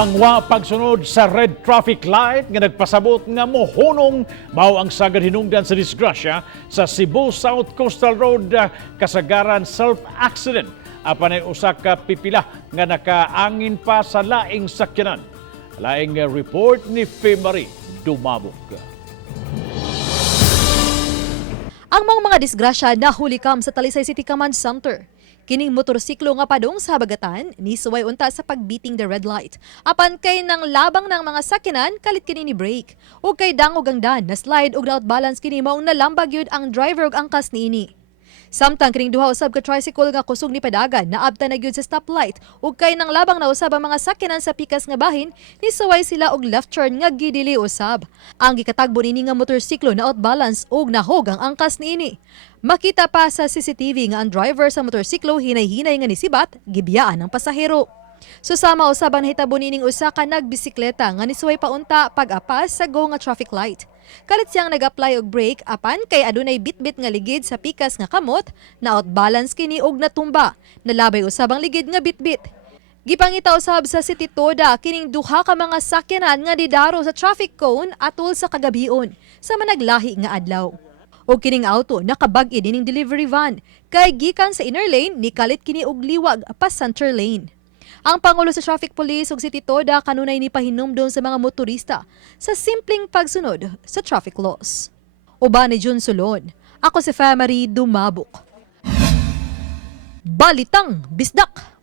Ang wa pagsunod sa red traffic light nga nagpasabot nga mohunong mao ang sagad hinungdan sa disgrasya sa Cebu South Coastal Road kasagaran self-accident. Apan ay usa ka pipila nga nakaangin pa sa laing sakyanan. Laing report ni Femari Dumabok. Ang mga disgrasya nahulikam sa Talisay City Command Center. Kining motorsiklo nga padong sa habagatan ni suway unta sa pagbeating the red light. Apan kay nang labang ng mga sakyanan kalit kini ni brake. Ug kay dangog ang dan na slide ug na-outbalance kini maong nalambag yun ang driver ug angkas niini. Samtang kining duha usab ka tricycle nga kusog ni padagan naabta na gyud sa stoplight ug kay nang labang na usab ang mga sakyanan sa pikas nga bahin ni suway sila og left turn nga gidili usab. Ang gikatagbo nini nga motorsiklo na outbalance ug nahog ang angkas niini. Makita pa sa CCTV nga ang driver sa motorsiklo hinay-hinay nga nisibat gibiyaan ang pasahero. Susama usab ang nahitabo nining usa ka nagbisikleta nga nisuway paunta pag-apas sa go nga traffic light. Kalit siyang nag-apply og brake apan kay adunay bitbit nga ligid sa pikas nga kamot na outbalance kini og natumba. Nalabay usab ang ligid nga bitbit. Gipangita usab sa City Toda kining duha ka mga sakyanan nga didaro sa traffic cone atol sa kagabion sa managlahi nga adlaw. O kining auto nakabag-i dining delivery van kay gikan sa inner lane ni kalit kini og liwag pa center lane. Ang Pangulo sa Traffic Police ug City Toda kanunay ni pahinumdom sa mga motorista sa simpleng pagsunod sa traffic laws. Uban ni Jun Solon, ako si Femari Dumabok. Balitang Bisdak.